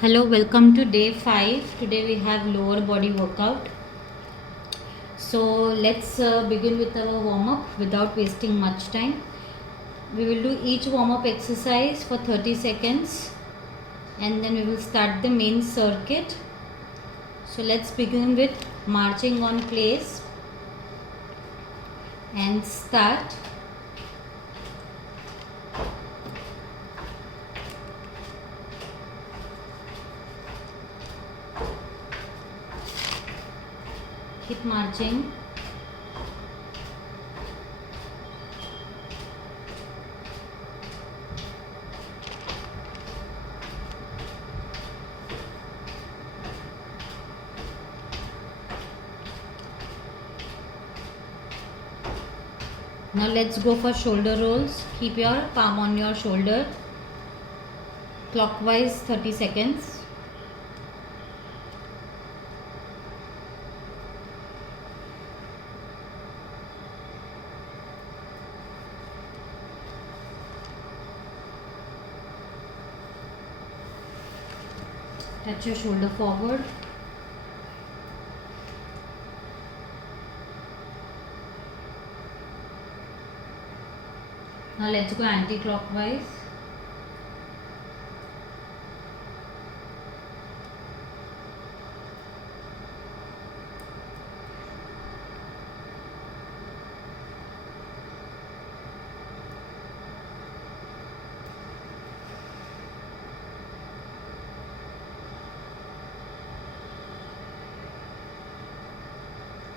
Hello, welcome to day 5. Today we have lower body workout. So let's begin with our warm up without wasting much time. We will do each warm up exercise for 30 seconds and then we will start the main circuit. So let's begin with marching on place and start. Keep marching. Now let's go for shoulder rolls. Keep your palm on your shoulder. Clockwise 30 seconds. Touch your shoulder forward. Now let's go anti-clockwise.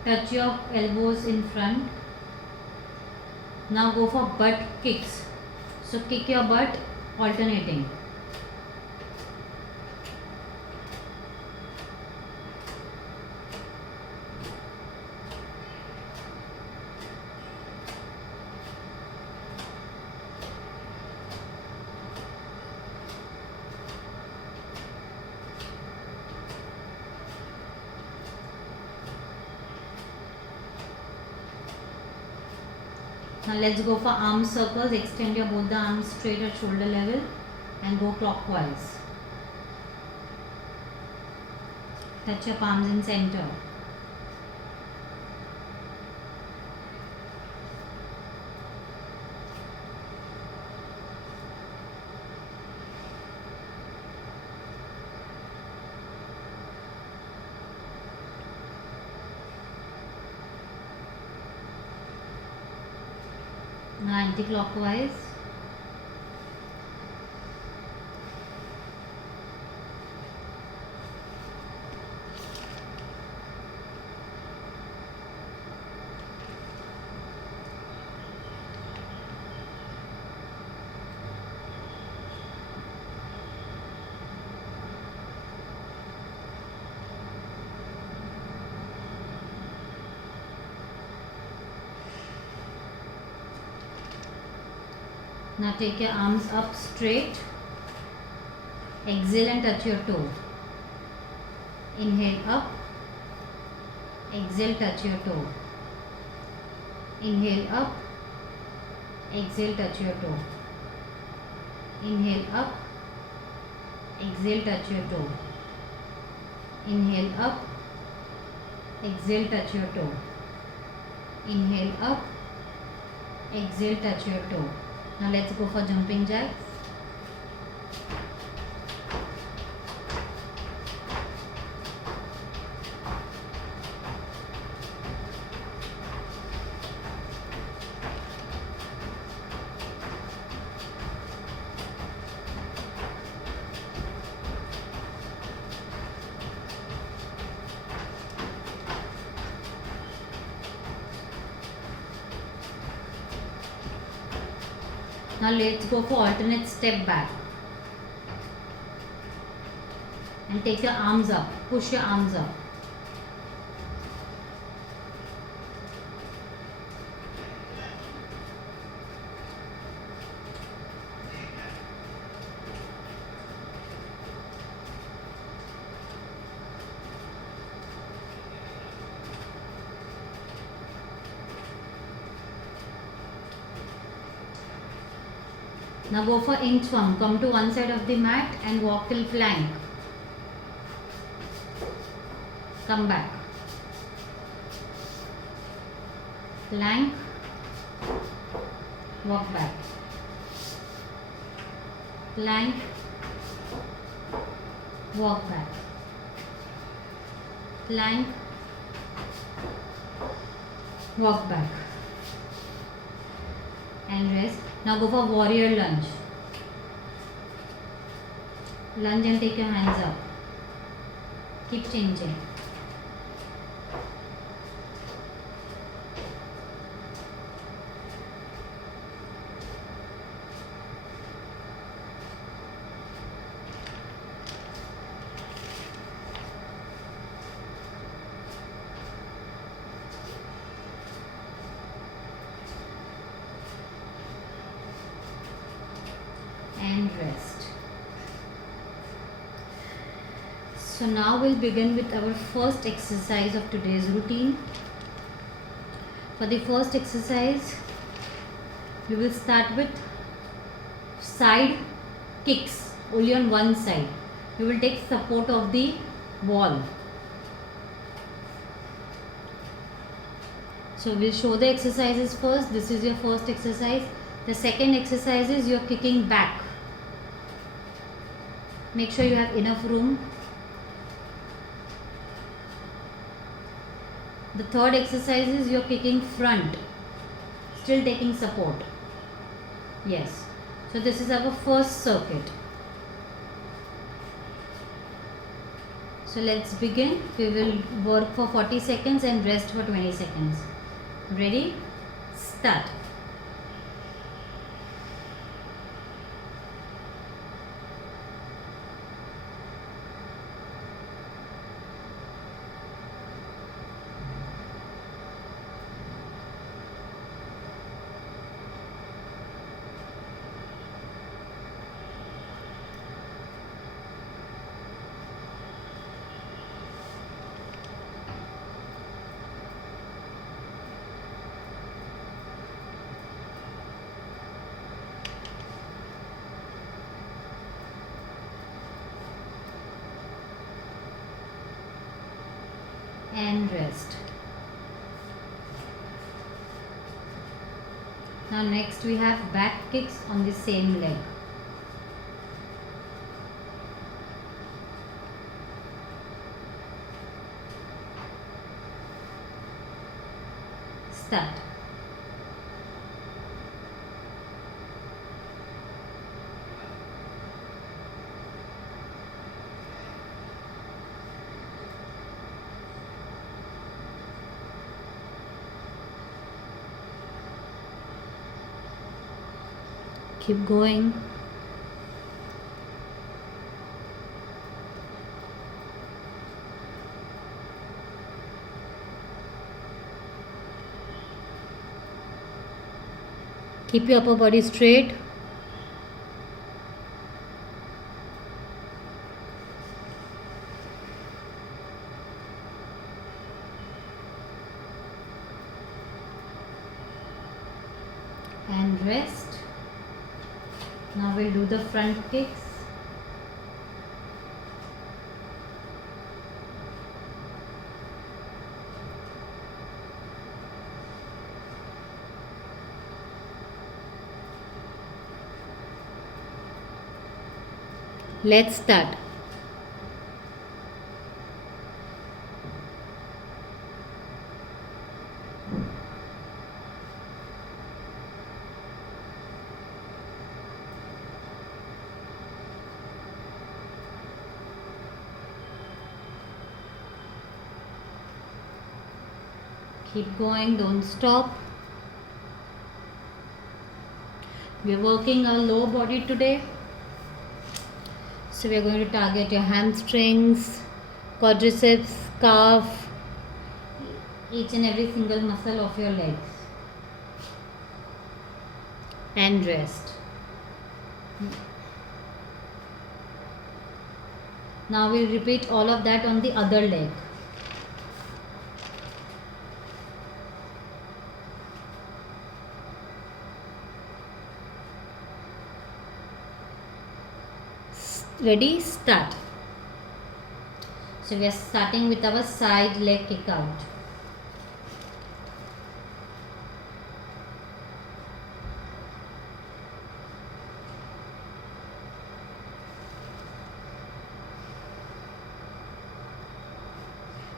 Touch your elbows in front. Now go for butt kicks. So kick your butt alternating. Now let's go for arm circles. Extend your both the arms straight at shoulder level and go clockwise. Touch your palms in center. Now anti-clockwise. Now take your arms up straight. Exhale and touch your toe. Inhale up. Exhale, touch your toe. Inhale up. Exhale, touch your toe. Inhale up. Exhale, touch your toe. Inhale up. Exhale, touch your toe. Inhale up. Exhale, touch your toe. Now let's go for jumping jacks. Now let's go for alternate step back. And take your arms up. Push your arms up. Now go for inchworm. Come to one side of the mat and walk till plank. come back, plank, walk back, plank, walk back, plank, walk back, and rest. Now go for warrior lunge. Lunge and take your hands up. Keep changing. And rest. So now we'll begin with our first exercise of today's routine. For the first exercise, we will start with side kicks, only on one side. We will take support of the wall. So we'll show the exercises first. This is your first exercise. The second exercise is you're kicking back. Make sure you have enough room. The third exercise is you're kicking front, still taking support. Yes. So this is our first circuit. So let's begin. We will work for 40 seconds and rest for 20 seconds. Ready? Start. And rest. Now next we have back kicks on the same leg. Start. Keep going. Keep your upper body straight. And rest. Now we'll do the front kicks. Let's start. Keep going, don't stop. We are working our lower body today. So we are going to target your hamstrings, quadriceps, calf, each and every single muscle of your legs. And rest. Now we'll repeat all of that on the other leg. Ready? Start. So we are starting with our side leg kick out.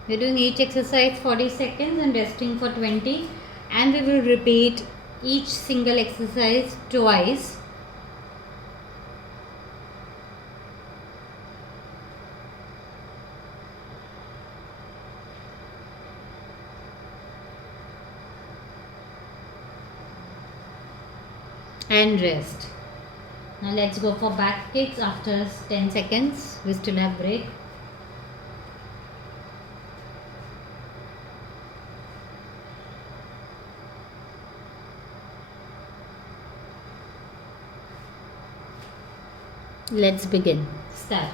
We are doing each exercise 40 seconds and resting for 20, and we will repeat each single exercise twice. And rest. Now let's go for back kicks after 10 seconds. We still have break. Let's begin. Start.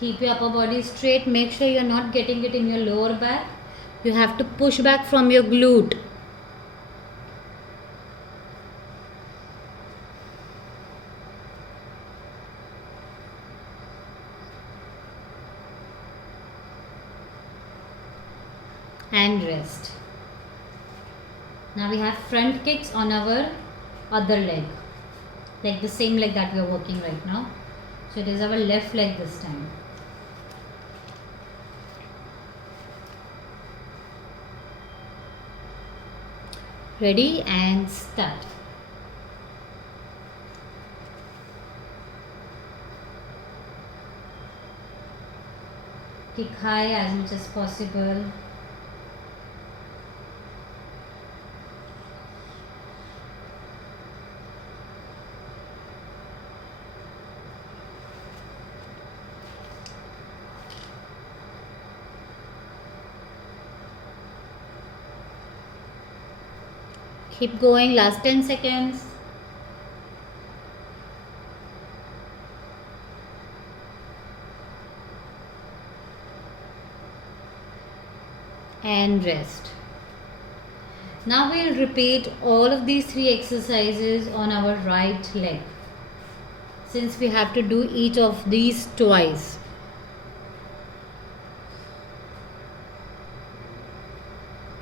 Keep your upper body straight. Make sure you're not getting it in your lower back. You have to push back from your glute. And rest. Now we have front kicks on our other leg, like the same leg that we are working right now. So it is our left leg this time. Ready and start. Kick high as much as possible. Keep going, last 10 seconds. And rest. Now we'll repeat all of these 3 exercises on our right leg, since we have to do each of these twice.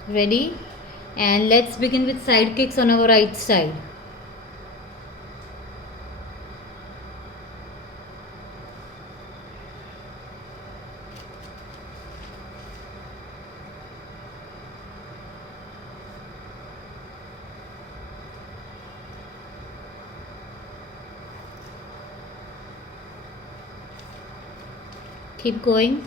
Ready? And let's begin with side kicks on our right side. Keep going.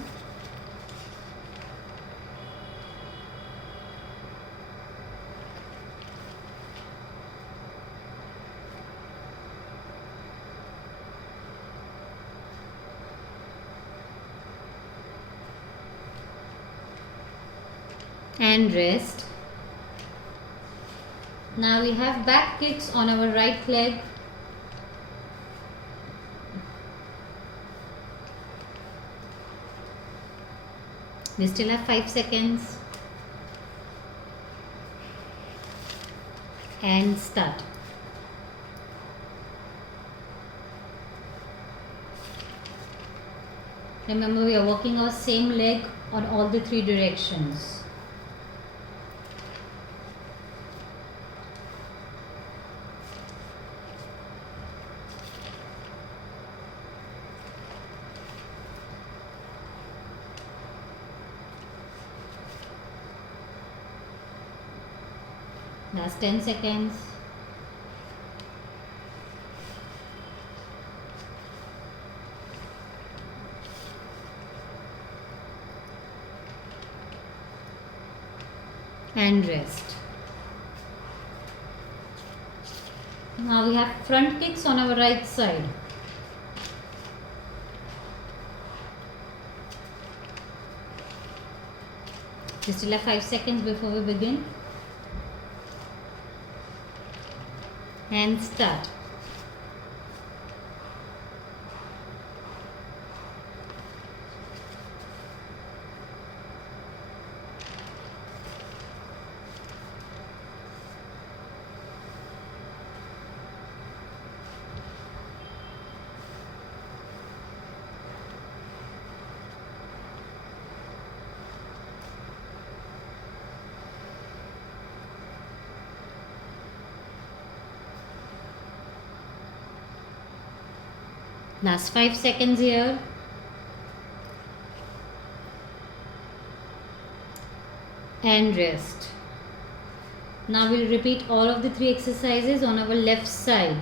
And rest. Now we have back kicks on our right leg. We still have 5 seconds. And start. Remember, we are working our same leg on all the 3 directions. Last 10 seconds. And rest. Now we have front kicks on our right side. We still have 5 seconds before we begin. And start. Last 5 seconds here. And rest. Now we'll repeat all of the 3 exercises on our left side.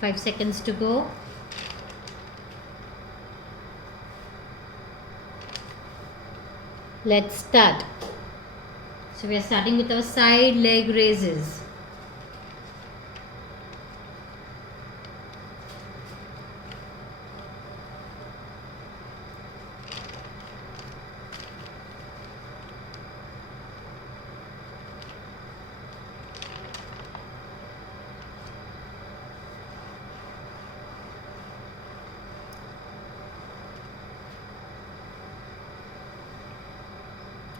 Five seconds to go. Let's start. So we are starting with our side leg raises.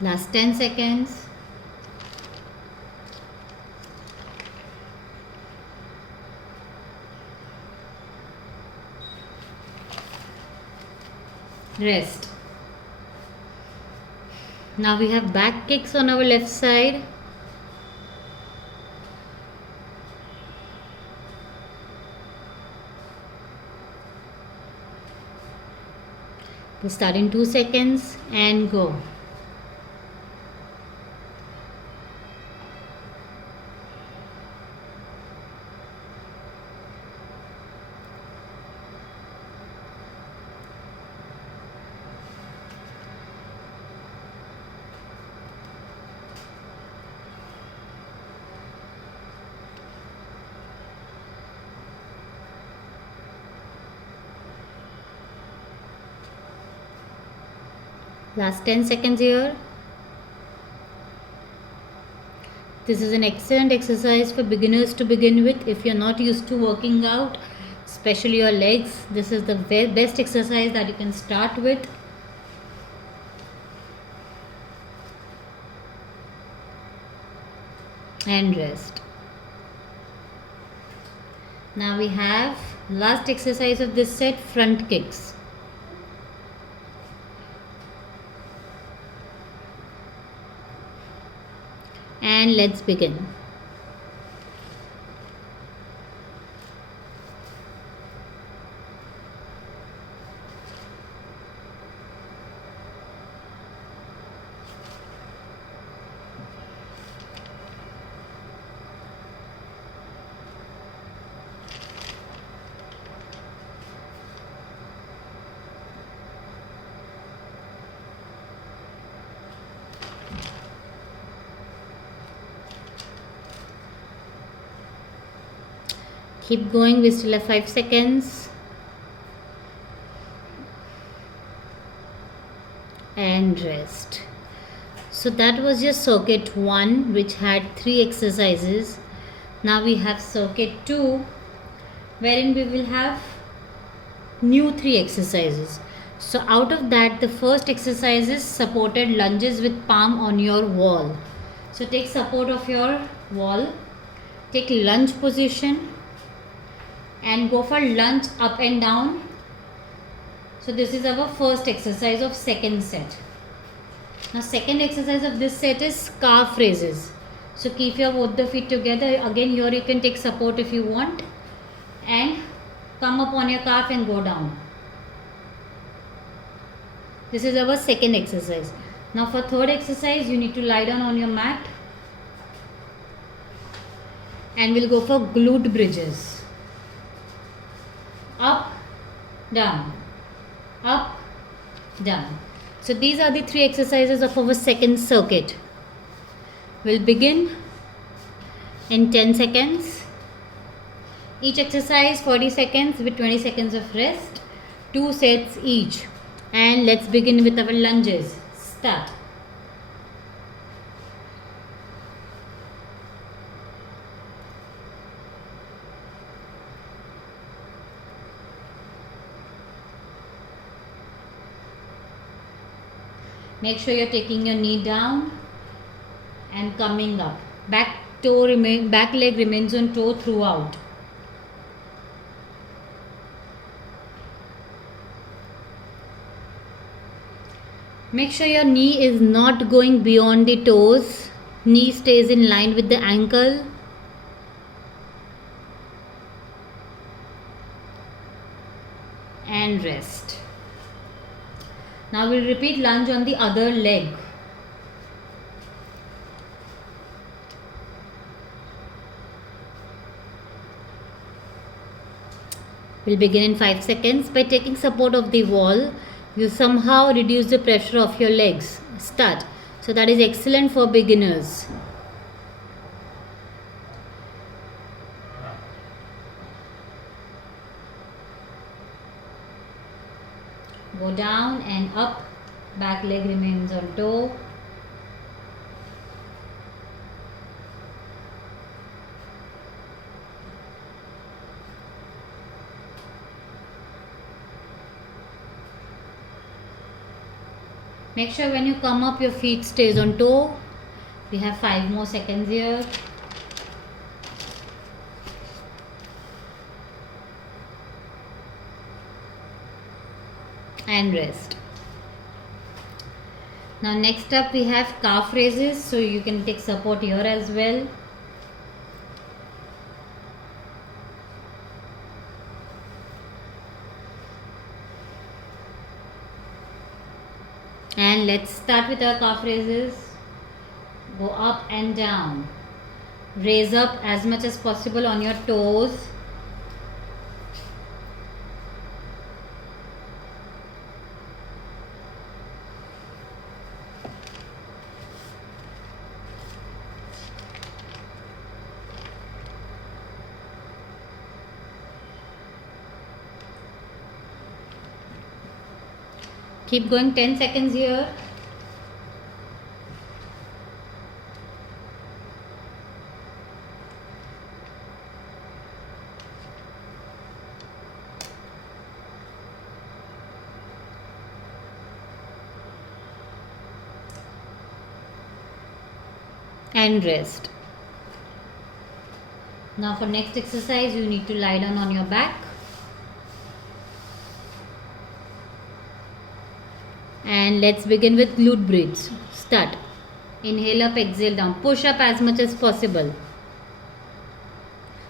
Last 10 seconds. Rest. Now we have back kicks on our left side. We'll start in 2 seconds and go. Last 10 seconds here. This is an excellent exercise for beginners to begin with. If you're not used to working out, especially your legs, this is the best exercise that you can start with. And rest. Now we have last exercise of this set, front kicks. And let's begin. Keep going, we still have 5 seconds. And rest. So that was your circuit 1, which had 3 exercises. Now we have circuit 2, wherein we will have new 3 exercises. So out of that, the first exercise is supported lunges with palm on your wall. So take support of your wall, take lunge position, and go for lunge up and down. So this is our first exercise of second set. Now second exercise of this set is calf raises. So keep your both the feet together. Again here you can take support if you want, and come up on your calf and go down. This is our second exercise. Now for third exercise, you need to lie down on your mat, and we'll go for glute bridges. Up, down, up, down. So these are the 3 exercises of our second circuit. We'll begin in 10 seconds. Each exercise 40 seconds with 20 seconds of rest. 2 sets each. And let's begin with our lunges. Start. Make sure you're taking your knee down and coming up. Back leg remains on toe throughout. Make sure your knee is not going beyond the toes. Knee stays in line with the ankle. And rest. Now we'll repeat lunge on the other leg. We'll begin in 5 seconds. By taking support of the wall, you somehow reduce the pressure of your legs. Start. So that is excellent for beginners. Go down and up. Back leg remains on toe. Make sure when you come up your feet stays on toe. We have 5 more seconds here. And rest. Now next up we have calf raises, so you can take support here as well. And let's start with our calf raises. Go up and down. Raise up as much as possible on your toes. Keep going 10 seconds here. And rest. Now for next exercise, you need to lie down on your back. And let's begin with glute bridge. Start. Inhale up, exhale down. Push up as much as possible.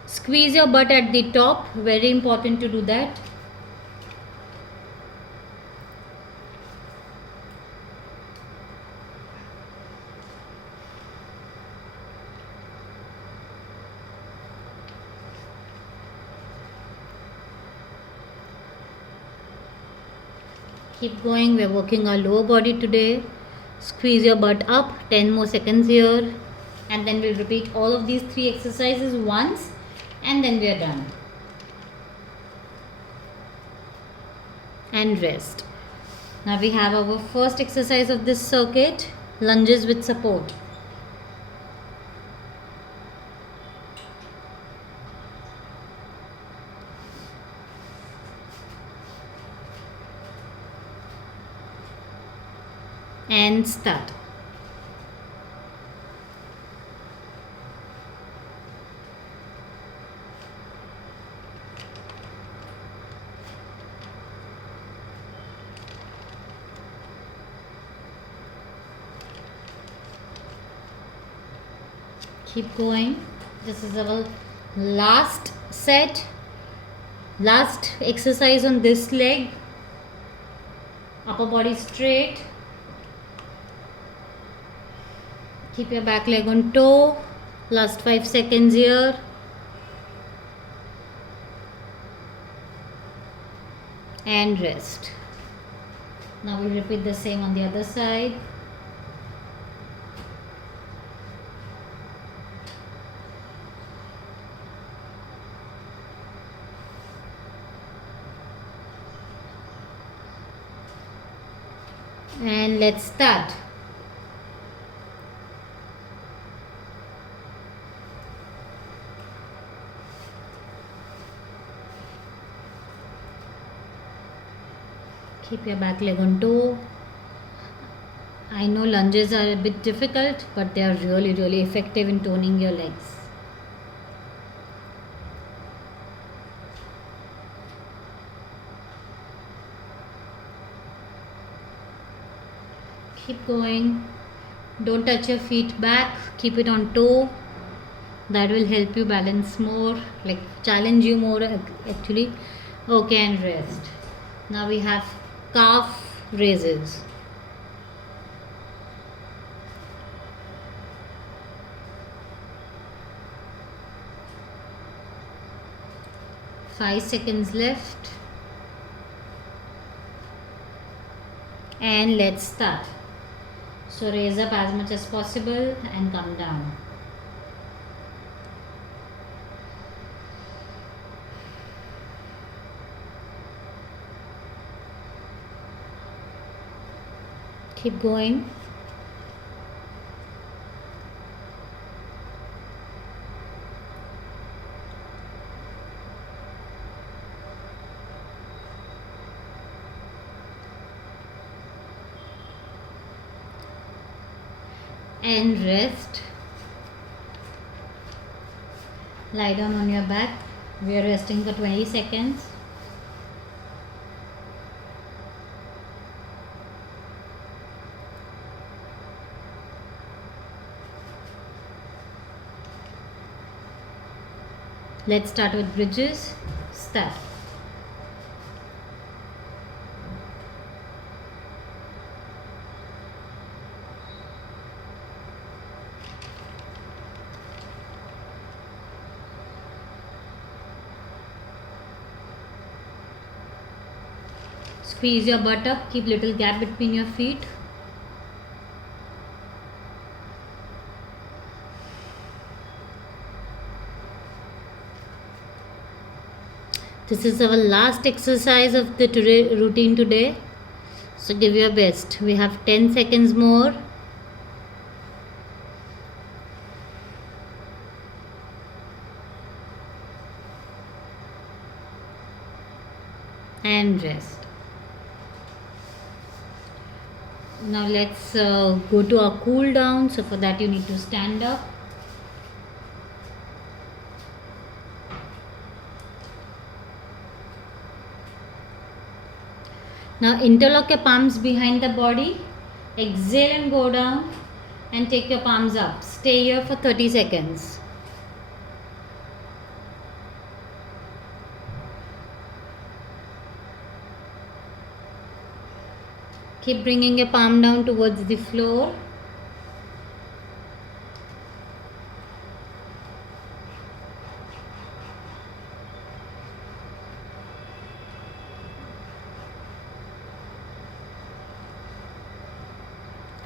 Squeeze your butt at the top. Very important to do that. Keep going. We're working our lower body today. Squeeze your butt up. 10 more seconds here. And then we'll repeat all of these 3 exercises once. And then we are done. And rest. Now we have our first exercise of this circuit. Lunges with support. And start. Keep going. This is our last set, last exercise on this leg. Upper body straight. Keep your back leg on toe. Last 5 seconds here. And rest. Now we'll repeat the same on the other side. And let's start. Keep your back leg on toe. I know lunges are a bit difficult, but they are really effective in toning your legs. Keep going. Don't touch your feet back, keep it on toe. That will help you balance more, like challenge you more actually. Okay, and rest. Now we have calf raises. Five seconds left. And let's start. So raise up as much as possible and come down. Keep going. And rest. Lie down on your back. We are resting for 20 seconds. Let's start with bridges. Start. Squeeze your butt up, keep little gap between your feet. This is our last exercise of the routine today. So give your best. We have 10 seconds more. And rest. Now let's go to our cool down. So for that you need to stand up. Now interlock your palms behind the body. Exhale and go down and take your palms up. Stay here for 30 seconds. Keep bringing your palm down towards the floor.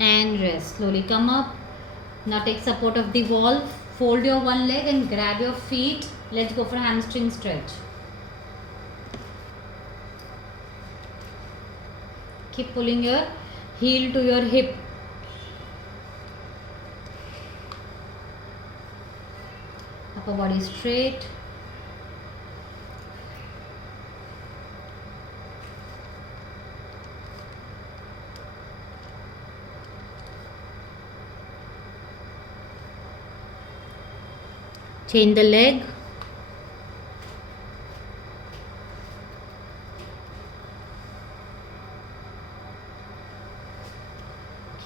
And rest. Slowly come up. Now take support of the wall. Fold your one leg and grab your feet. Let's go for hamstring stretch. Keep pulling your heel to your hip. Upper body straight. Chain the leg.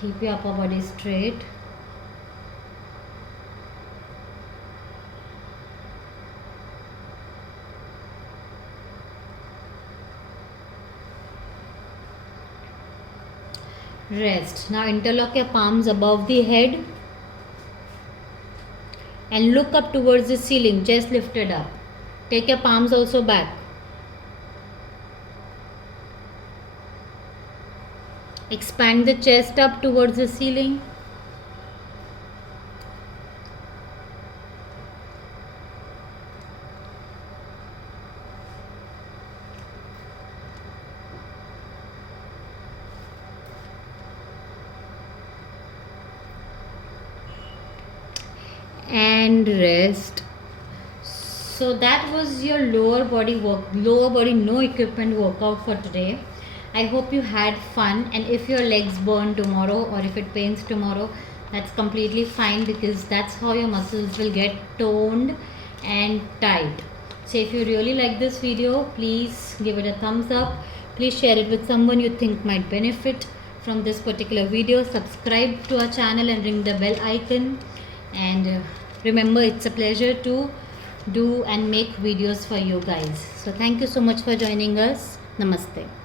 Keep your upper body straight. Rest. Now interlock your palms above the head and look up towards the ceiling, chest lifted up. Take your palms also back. Expand the chest up towards the ceiling. And rest. So that was your lower body no equipment workout for today. I hope you had fun, and if your legs burn tomorrow or if it pains tomorrow, that's completely fine, because that's how your muscles will get toned and tight. So if you really like this video, please give it a thumbs up. Please share it with someone you think might benefit from this particular video, subscribe to our channel and ring the bell icon. And remember, it's a pleasure to do and make videos for you guys. So thank you so much for joining us. Namaste.